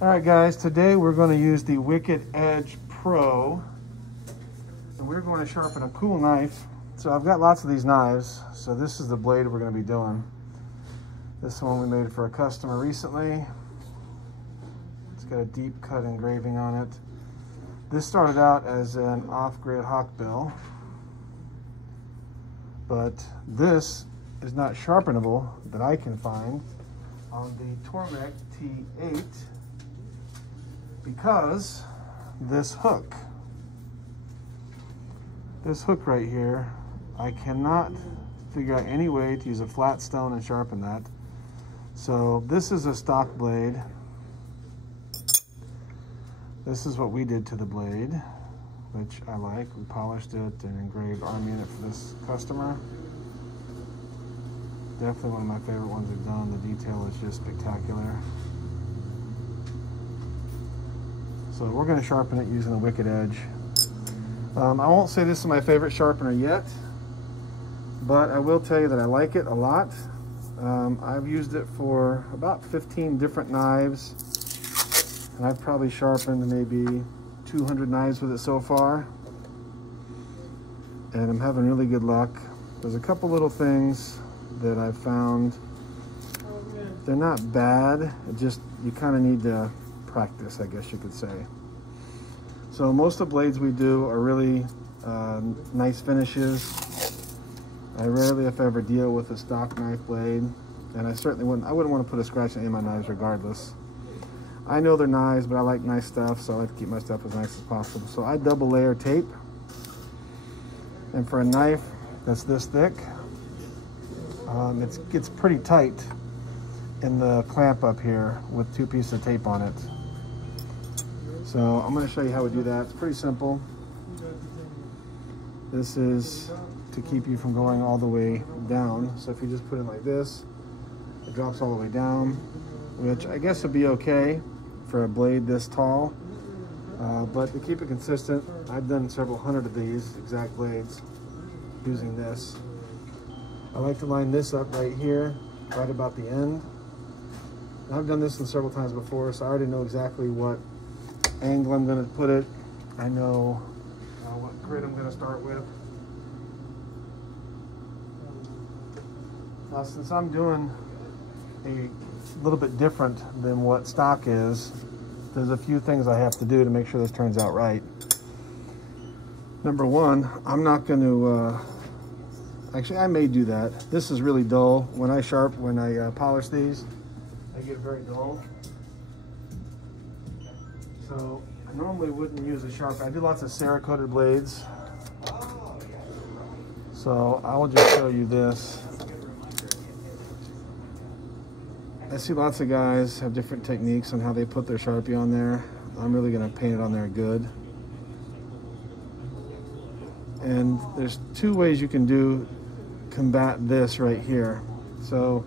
All right, guys, today we're going to use the Wicked Edge Pro, and we're going to sharpen a cool knife. So I've got lots of these knives, so this is the blade we're going to be doing. This one we made for a customer recently. It's got a deep cut engraving on it. This started out as an off-grid hawkbill, but this is not sharpenable that I can find on the Tormek T8 because this hook right here, I cannot figure out any way to use a flat stone and sharpen that. So this is a stock blade. This is what we did to the blade, which I like. We polished it and engraved arm unit for this customer. Definitely one of my favorite ones we've done. The detail is just spectacular. So we're going to sharpen it using the Wicked Edge. I won't say this is my favorite sharpener yet, but I will tell you that I like it a lot. I've used it for about 15 different knives, and I've probably sharpened maybe 200 knives with it so far, and I'm having really good luck. There's a couple little things that I've found. They're not bad, it just, you kind of need to practice, I guess you could say. So most of the blades we do are really nice finishes. I rarely, if ever, deal with a stock knife blade, and I wouldn't want to put a scratch in any of my knives regardless. I know they're knives, but I like nice stuff, so I like to keep my stuff as nice as possible. So I double layer tape, and for a knife that's this thick, it gets pretty tight in the clamp up here with 2 pieces of tape on it. So I'm going to show you how we do that. It's pretty simple. This is to keep you from going all the way down. So if you just put it like this, it drops all the way down, which I guess would be okay for a blade this tall. But to keep it consistent, I've done several hundred of these exact blades using this. I like to line this up right here, right about the end. And I've done this one several times before, so I already know exactly what angle I'm going to put it. I know what grid I'm going to start with. Now, since I'm doing a little bit different than what stock is, there's a few things I have to do to make sure this turns out right. Number one, I'm not going to, actually I may do that. This is really dull. When I polish these, they get very dull. So I normally wouldn't use a sharp. I do lots of Cerakoted blades. So I will just show you this. I see lots of guys have different techniques on how they put their Sharpie on there. I'm really going to paint it on there good. And there's 2 ways you can combat this right here. So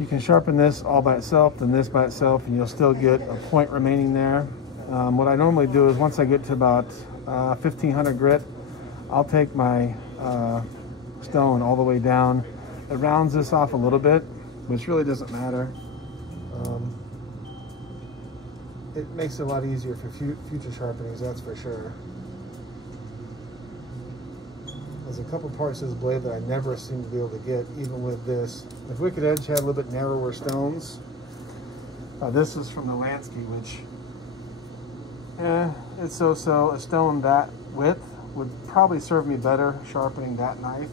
you can sharpen this all by itself, then this by itself, and you'll still get a point remaining there. What I normally do is once I get to about 1500 grit, I'll take my stone all the way down. It rounds this off a little bit, which really doesn't matter. It makes it a lot easier for future sharpenings, that's for sure. There's a couple parts of this blade that I never seem to be able to get, even with this. If Wicked Edge had a little bit narrower stones, this is from the Lansky, which, it's so-so. A stone that width would probably serve me better sharpening that knife,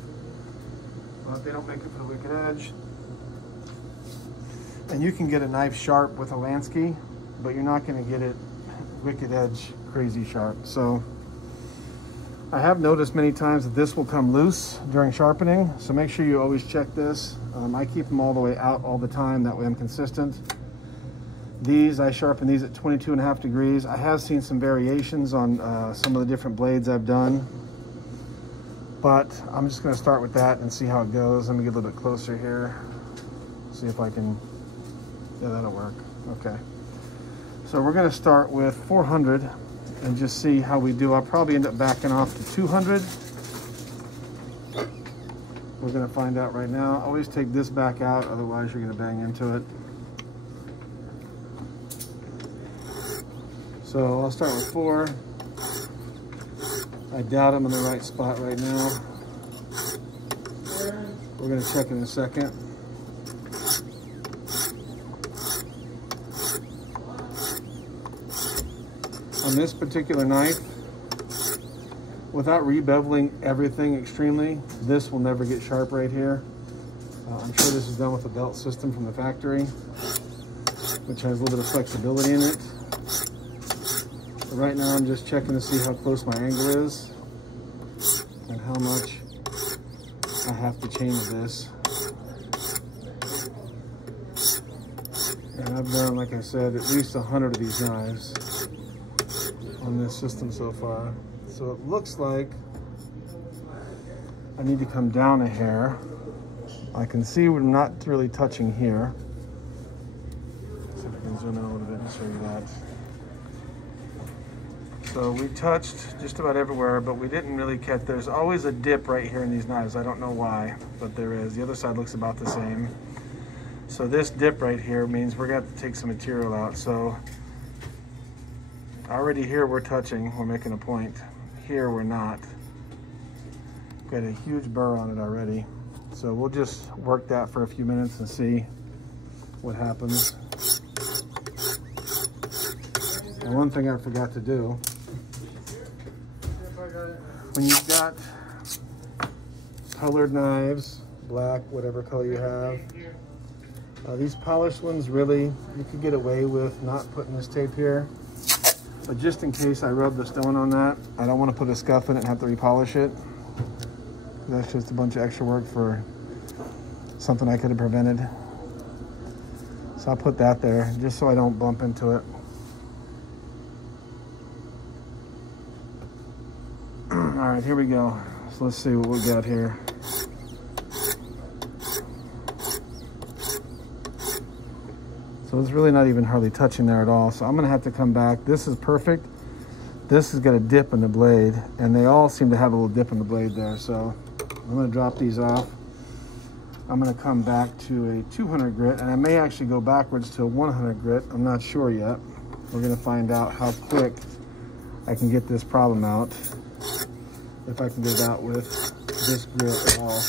but they don't make it for the Wicked Edge. And you can get a knife sharp with a Lansky, but you're not going to get it Wicked Edge crazy sharp. So I have noticed many times that this will come loose during sharpening, so make sure you always check this. I keep them all the way out all the time, that way I'm consistent. These, I sharpen these at 22.5 degrees. I have seen some variations on some of the different blades I've done, but I'm just going to start with that and see how it goes. Let me get a little bit closer here, see if I can, yeah, that'll work. Okay, so we're going to start with 400 and just see how we do. I'll probably end up backing off to 200. We're going to find out right now. Always take this back out, otherwise you're going to bang into it. So I'll start with 4. I doubt I'm in the right spot right now. We're going to check in a second. On this particular knife, without rebeveling everything extremely, this will never get sharp right here. I'm sure this is done with a belt system from the factory, which has a little bit of flexibility in it. But right now I'm just checking to see how close my angle is and how much I have to change this. And I've done, like I said, at least 100 of these knives on this system so far. So it looks like I need to come down a hair. I can see we're not really touching here. See if I can zoom in a little bit and show you that. So we touched just about everywhere, but we didn't really catch. There's always a dip right here in these knives. I don't know why, but there is. The other side looks about the same. So this dip right here means we're gonna have to take some material out. So already here we're touching, we're making a point. Here we're not. Got a huge burr on it already. So we'll just work that for a few minutes and see what happens. And one thing I forgot to do, when you've got colored knives, black, whatever color you have, these polished ones, really, you could get away with not putting this tape here. But just in case I rub the stone on that, I don't want to put a scuff in it and have to repolish it. That's just a bunch of extra work for something I could have prevented. So I'll put that there just so I don't bump into it. All right, here we go. So let's see what we got here. So it's really not even hardly touching there at all. So I'm gonna have to come back. This is perfect. This has got a dip in the blade, and they all seem to have a little dip in the blade there. So I'm gonna drop these off. I'm gonna come back to a 200 grit, and I may actually go backwards to a 100 grit. I'm not sure yet. We're gonna find out how quick I can get this problem out, if I can get it out with this grit at all.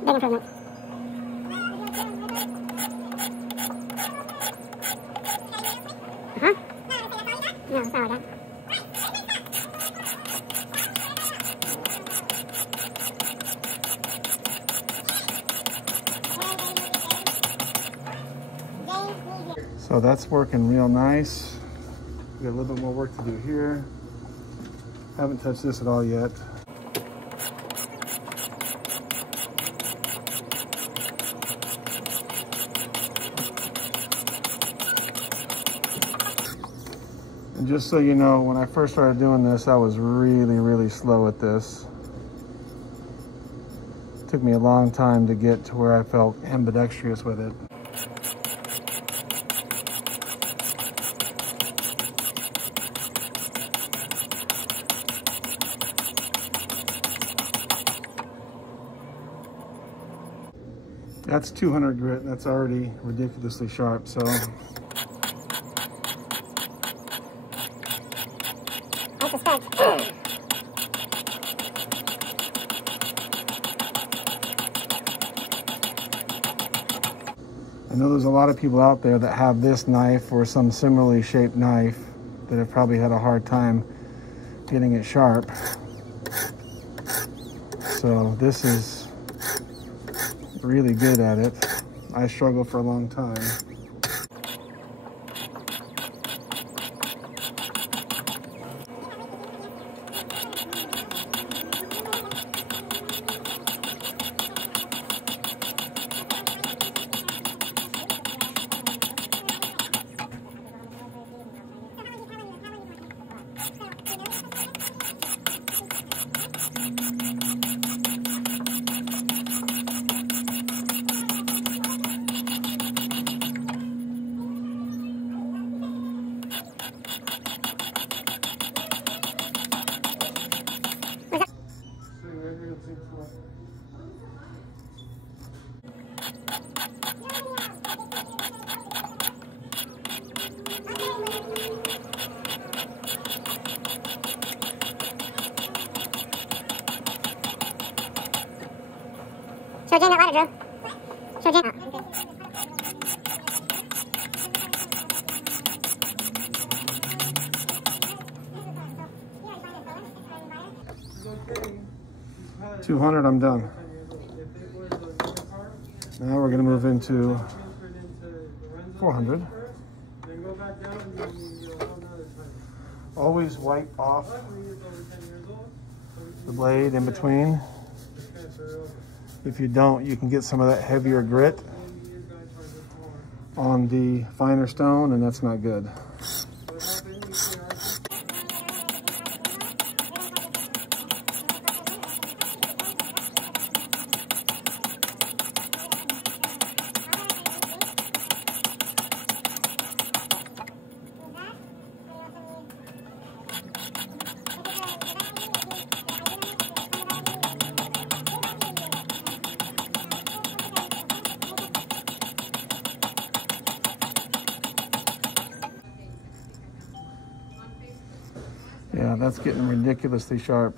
Big improvement. No, it's not like that. So that's working real nice. We got a little bit more work to do here. Haven't touched this at all yet. And just so you know, when I first started doing this, I was really slow at this. It took me a long time to get to where I felt ambidextrous with it. That's 200 grit, that's already ridiculously sharp, so. That's a start. I know there's a lot of people out there that have this knife or some similarly shaped knife that have probably had a hard time getting it sharp. So this is really good at it. I struggled for a long time. Show Jane that ladder, Drew. Show Jane. Okay. 200, I'm done. Now we're going to move into 400. Always wipe off the blade in between. If you don't, you can get some of that heavier grit on the finer stone, and that's not good. Yeah, that's getting ridiculously sharp.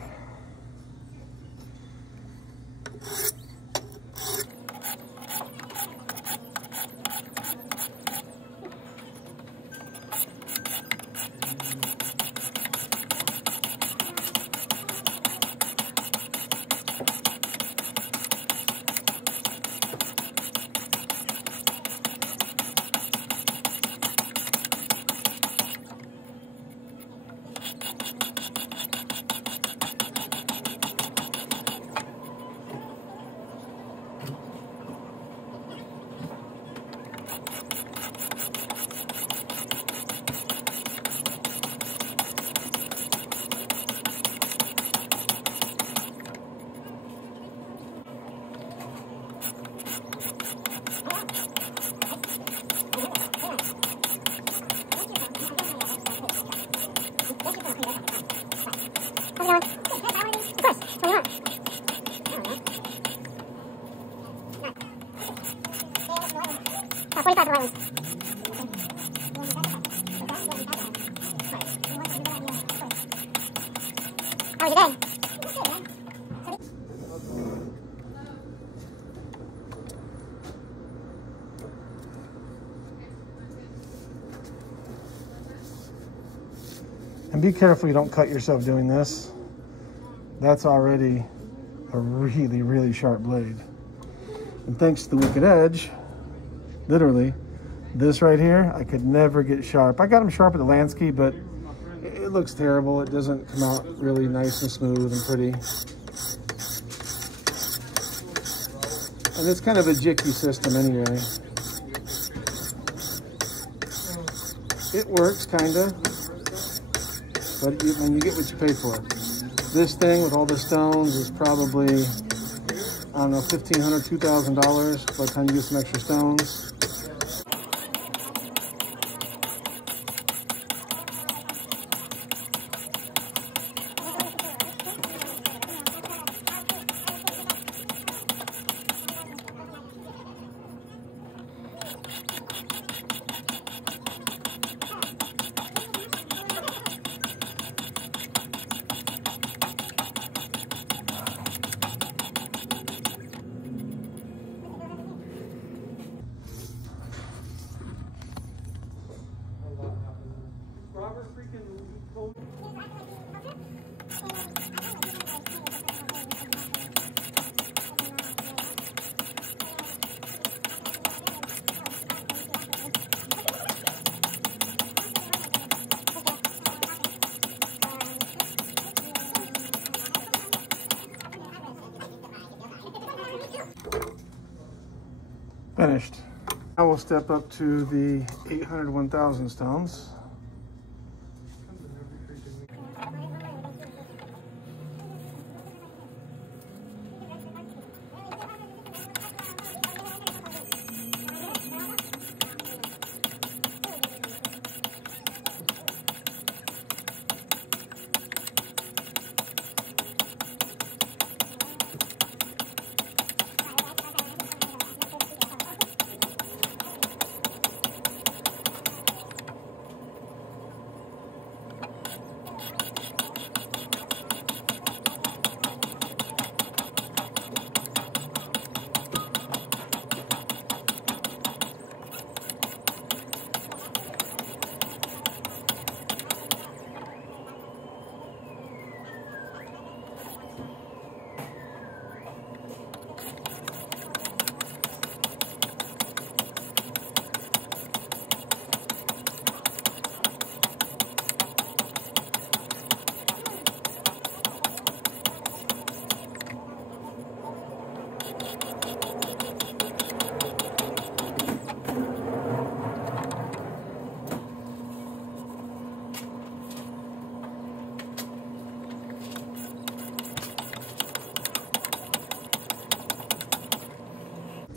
How was your day? And be careful you don't cut yourself doing this. That's already a really, really sharp blade. And thanks to the wicked edge, literally, this right here, I could never get sharp. I got them sharp at the Lansky, but it looks terrible. It doesn't come out really nice and smooth and pretty. And it's kind of a jicky system anyway. It works, kinda. But you get what you pay for. This thing with all the stones is probably, I don't know, $1,500, $2,000 by the time you get some extra stones. Finished. Now we'll step up to the 800 1000 stones.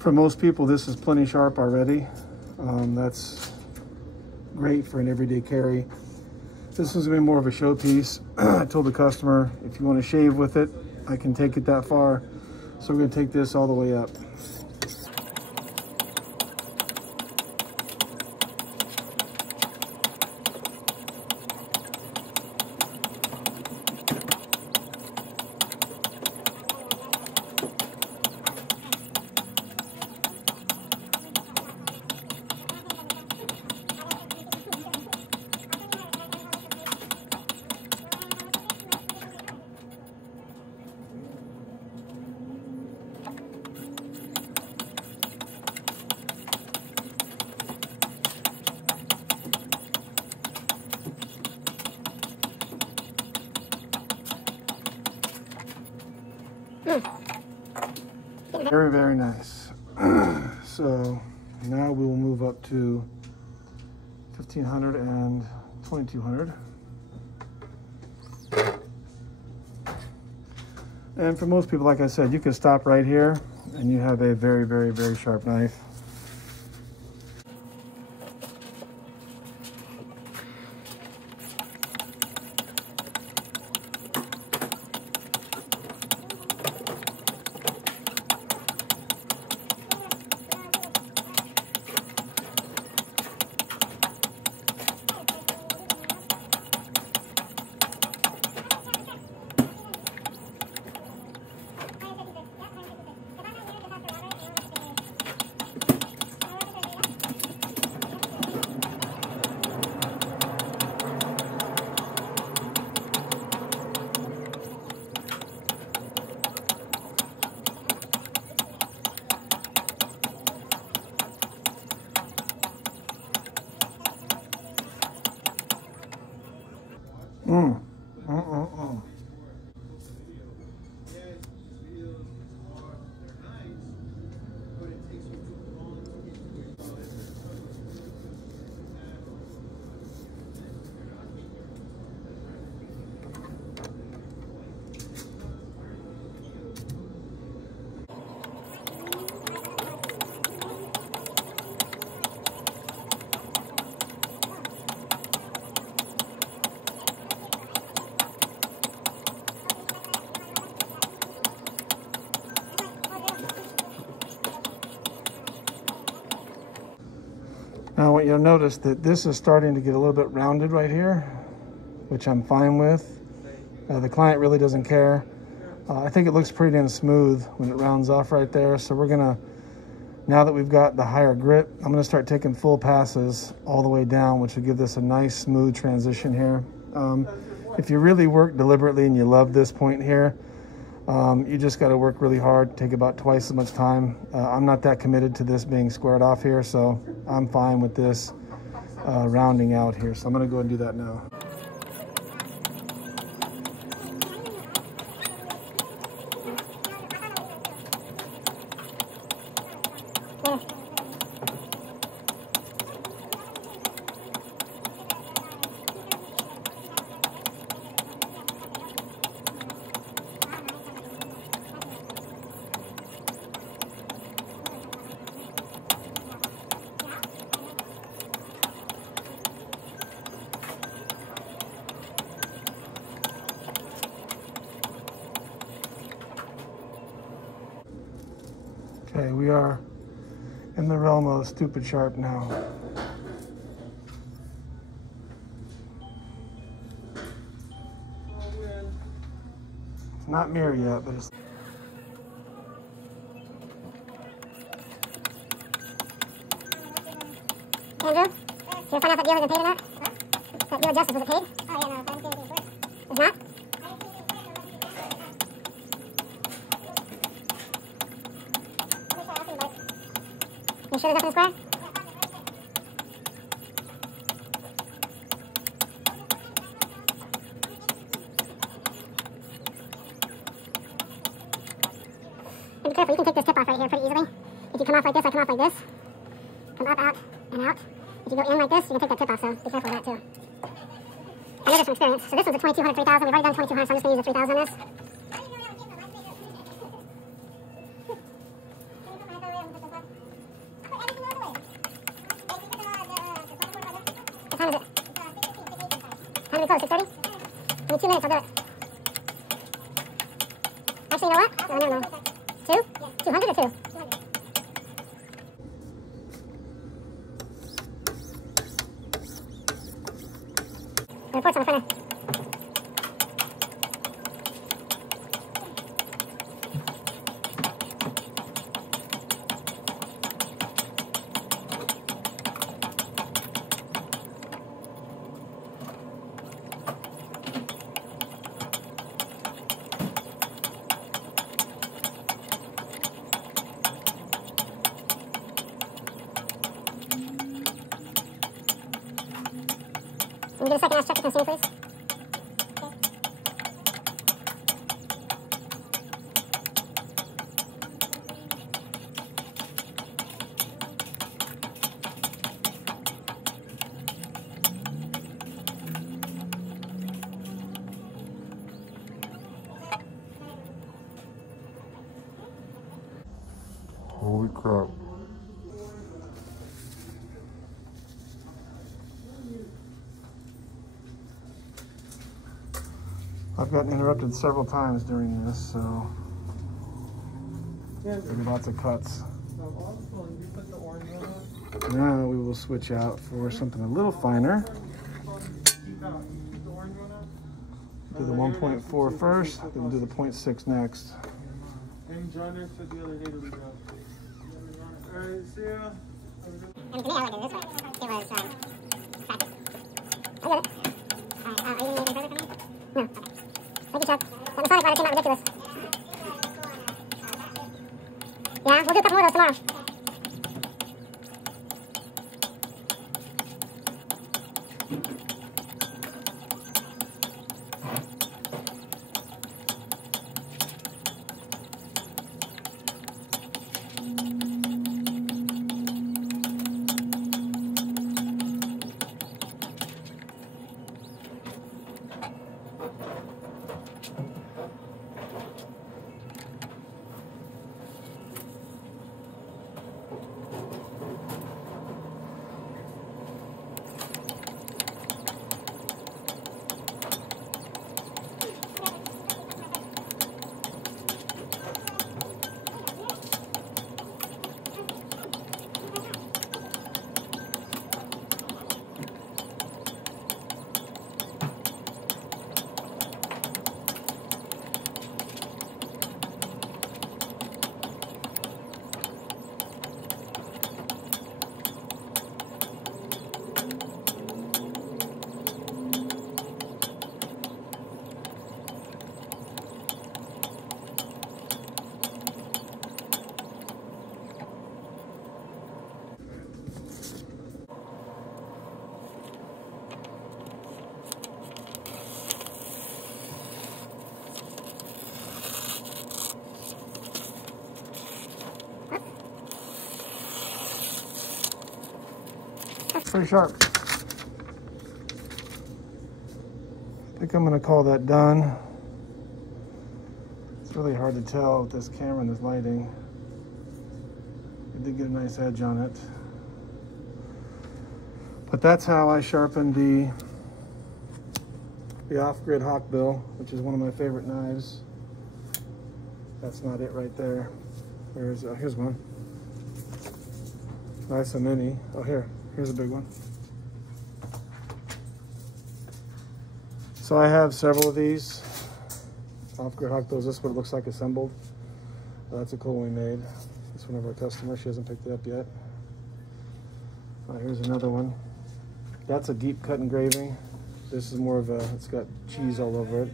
For most people, this is plenty sharp already. That's great for an everyday carry. This is gonna be more of a showpiece. I told the customer, if you want to shave with it, I can take it that far. So we're gonna take this all the way up. Very, very nice. So now we will move up to 1500 and 2200. And for most people, like I said, you can stop right here and you have a very, very, very sharp knife. Now what you'll notice that this is starting to get a little bit rounded right here, which I'm fine with. The client really doesn't care. I think it looks pretty damn smooth when it rounds off right there. So we're gonna, now that we've got the higher grit, I'm gonna start taking full passes all the way down, which will give this a nice smooth transition here. If you really work deliberately and you love this point here, you just got to work really hard, take about twice as much time. I'm not that committed to this being squared off here, so I'm fine with this rounding out here. So I'm going to go ahead and do that now. Okay, we are in the realm of stupid sharp now. It's not mirror yet, but it's... Andrew, did you find out that deal has been paid or not? That deal of justice, was it paid? Oh, yeah, no, I didn't think it was. It's not? You sure there's nothing square? And be careful, you can take this tip off right here pretty easily. If you come off like this, I come off like this. Come up, out, and out. If you go in like this, you can take that tip off, so be careful of that too. I know this from experience. So this one's a 2200, 3000. We've already done 2200, so I'm just going to use the 3000 on this. we close? 6:30? Give me 2 minutes, I'll do it. Actually, you know what? No, no, no. 2? 200 or 2? The report's on the printer. Can you get a second ass check to consume, please? Holy crap. I've gotten interrupted several times during this, so there'll be lots of cuts. Now we will switch out for something a little finer. Do the 1.4 first, then we'll do the 0.6 next. And John said the other day to leave out. Alright, see ya. I mean, to me, I like it this way. It was practice. I get it. Alright, are you going to make anything further for me? No. Okay. Thank you, Chuck. That Masonic rider came out ridiculous. Yeah, we'll do a couple more of those tomorrow. Pretty sharp. I think I'm going to call that done. It's really hard to tell with this camera and this lighting. I did get a nice edge on it. But that's how I sharpened the off-grid hawkbill, which is one of my favorite knives. That's not it right there. Here's one. Nice and mini. Oh, here's a big one. So I have several of these off-grid hawkbills. This is what it looks like assembled. That's a cool one we made. This one of our customer. She hasn't picked it up yet. Here's another one. That's a deep cut engraving. This is more of a, it's got cheese all over it.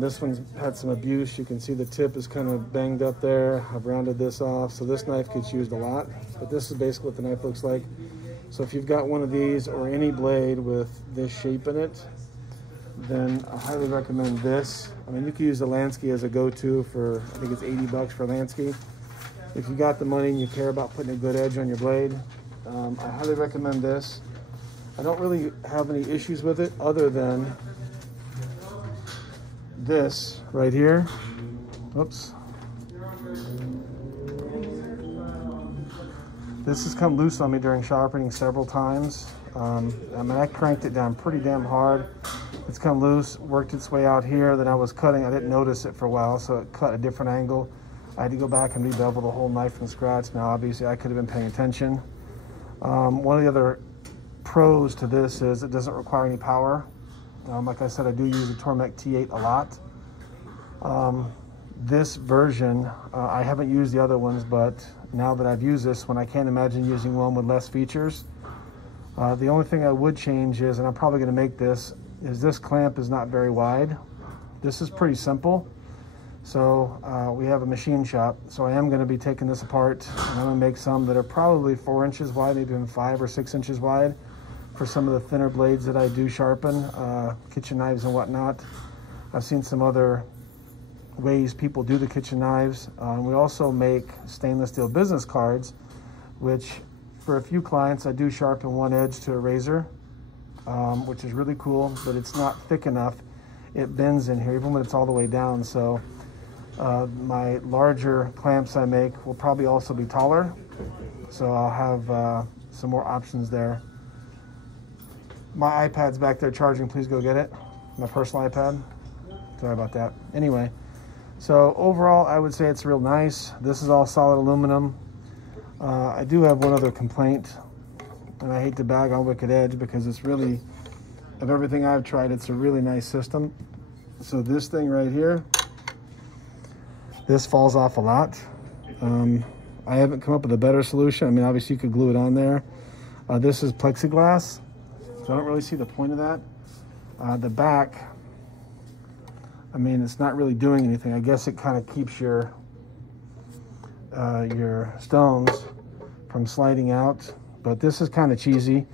This one's had some abuse. You can see the tip is kind of banged up there. I've rounded this off. So this knife gets used a lot, but this is basically what the knife looks like. So if you've got one of these or any blade with this shape in it, then I highly recommend this. I mean, you can use the Lansky as a go-to for, I think it's 80 bucks for Lansky. If you got the money and you care about putting a good edge on your blade, I highly recommend this. I don't really have any issues with it other than this right here. Oops. This has come loose on me during sharpening several times. I mean, I cranked it down pretty damn hard. It's come loose, worked its way out here. Then I was cutting, I didn't notice it for a while, so it cut a different angle. I had to go back and rebevel the whole knife from scratch. Now, obviously, I could have been paying attention. One of the other pros to this is it doesn't require any power. Like I said, I do use the Tormek T8 a lot. This version, I haven't used the other ones, but now that I've used this one, I can't imagine using one with less features. The only thing I would change is, and I'm probably going to make this, is this clamp is not very wide. This is pretty simple. So we have a machine shop, so I am going to be taking this apart, and I'm going to make some that are probably 4 inches wide, maybe even 5 or 6 inches wide for some of the thinner blades that I do sharpen, kitchen knives and whatnot. I've seen some other ways people do the kitchen knives. We also make stainless steel business cards, which for a few clients I do sharpen one edge to a razor, which is really cool, but it's not thick enough. It bends in here even when it's all the way down. So my larger clamps I make will probably also be taller, so I'll have some more options there. My iPad's back there charging. Please go get it. My personal iPad. Sorry about that. Anyway, so overall I would say it's real nice. This is all solid aluminum. I do have one other complaint, and I hate to bag on Wicked Edge because it's really, of everything I've tried, it's a really nice system. So this thing right here, this falls off a lot. I haven't come up with a better solution. I mean, obviously you could glue it on there. This is plexiglass, so I don't really see the point of that. The back, I mean, it's not really doing anything. I guess it kind of keeps your stones from sliding out, but this is kind of cheesy.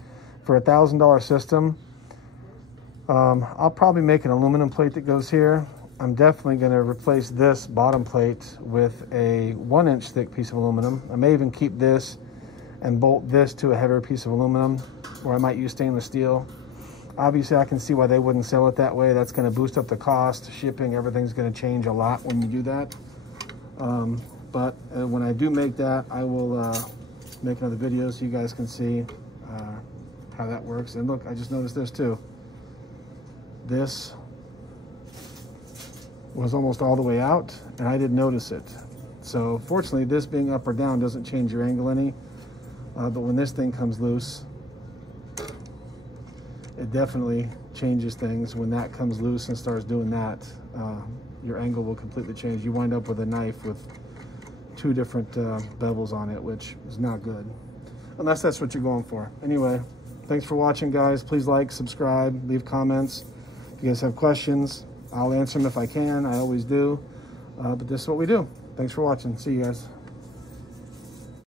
For a $1,000 system, I'll probably make an aluminum plate that goes here. I'm definitely going to replace this bottom plate with a 1-inch thick piece of aluminum. I may even keep this and bolt this to a heavier piece of aluminum, or I might use stainless steel. Obviously, I can see why they wouldn't sell it that way. That's going to boost up the cost. Shipping, everything's going to change a lot when you do that. But when I do make that, I will make another video so you guys can see how that works. And look, I just noticed this too. This was almost all the way out, and I didn't notice it. So fortunately, this being up or down doesn't change your angle any. But when this thing comes loose, it definitely changes things. When that comes loose and starts doing that, your angle will completely change. You wind up with a knife with 2 different bevels on it, which is not good, unless that's what you're going for. Anyway, thanks for watching, guys. Please like, subscribe, leave comments. If you guys have questions, I'll answer them if I can. I always do. But this is what we do. Thanks for watching. See you guys.